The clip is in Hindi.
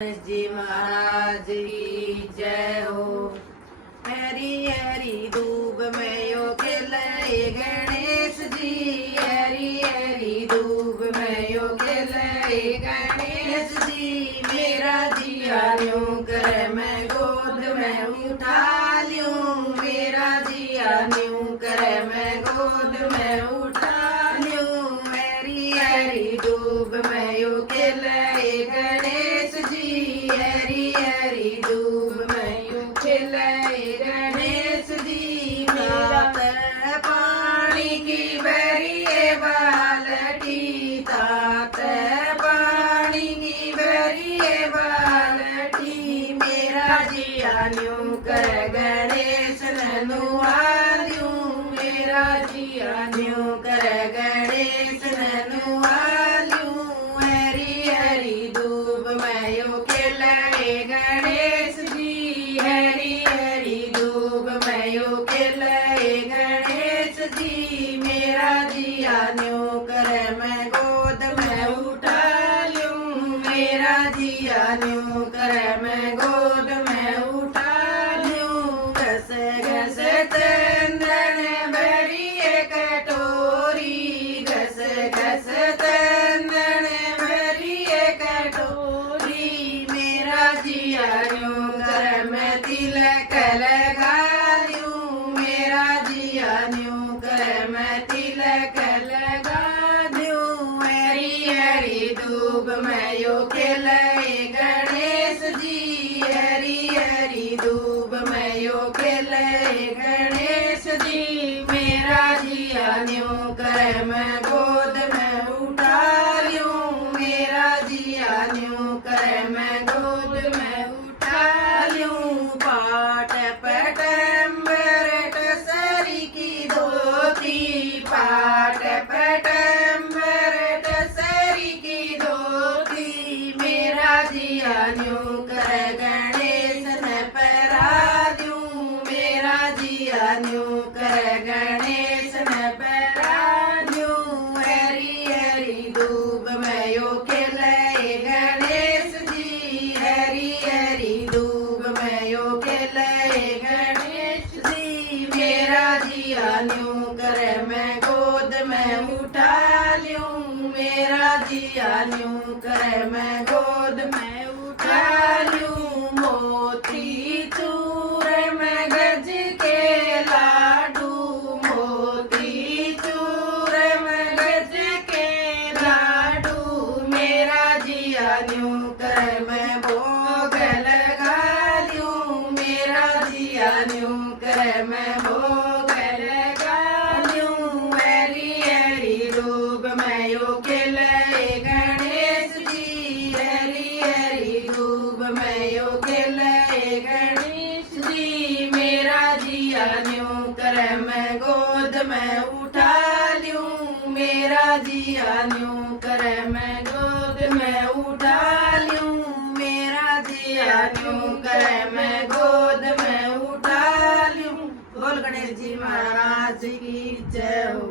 गणेश जी महाराज की जय हो। हरी हरी धूप में यो खिले गणेश जी, हरी हरी धूप में यो खिले गणेश जी। मेरा जिया यूं कर मैं गोद में उठा लूं, मेरा जिया यूं कर मैं गोद में उठा लूं। हरी हरी धूप में यो खिले गणेश जी, हरी हरी धूप में यो खिले गणेश जी। तात पानी की भरी बाल्टी, तात पानी की भरी बाल्टी। मेरा जिया यूं कर गणेश ननुआलूं, मेरा जिया यूं कर गणेश ननुआलूं। हरी हरी धूप में यो खिले गणेश जी, हरी हरी धूप में यो खिले गणेश जी। मेरा जिया यूं कर मैं गोद में उठा लूं, मेरा जिया यूं कर मैं गोद में उठा लूं। घस घस चंदन भरी कटोरी, घस घस चंदन भरी कटोरी। मेरा जिया यूं कर मैं तिलक लगा लूं, मेरा जिया यूं कर मैं तिलक लगा लूं। हरी हरी धूप में यो खिले गणेश जी, हरी हरी धूप में यो खिले गणेश जी। मेरा जिया यूं कर मैं गोद में उठा लूं, मेरा जिया यूं कर मैं गोद में उठा लूं। पाट पटम्बर टसरी की धोती, पाट पटम्बर टसरी की धोती। मेरा जिया यूं कर गणेश न पहरा दूं, मेरा जिया यूं कर गणेश न पहरा दूं। हरी हरी धूप में यो खिले गणेश जी, हरी हरी धूप में यो खिले गणेश जी। मेरा जिया यूं कर मैं गोद में उठा लूं, मेरा जिया यूं कर मैं गोद में उठा लूं। मोती चूर में गज के लाडू, मोती चूर में गज के लाडू। मेरा जिया यूं कर मैं भोग लगा लूं, मेरा जिया यूं कर मैं भोग लगा लूं। हरी हरी धूप में यो खिले गणेश जी, हरी हरी धूप में यो खिले गणेश जी। मेरा जिया यूं कर मैं गोद में उठा लूं, मेरा जिया यूं कर मैं गोद में उठा लूं, मेरा जिया यूं कर मैं गोद में उठा लूं। बोल गणेश जी महाराज की जय हो।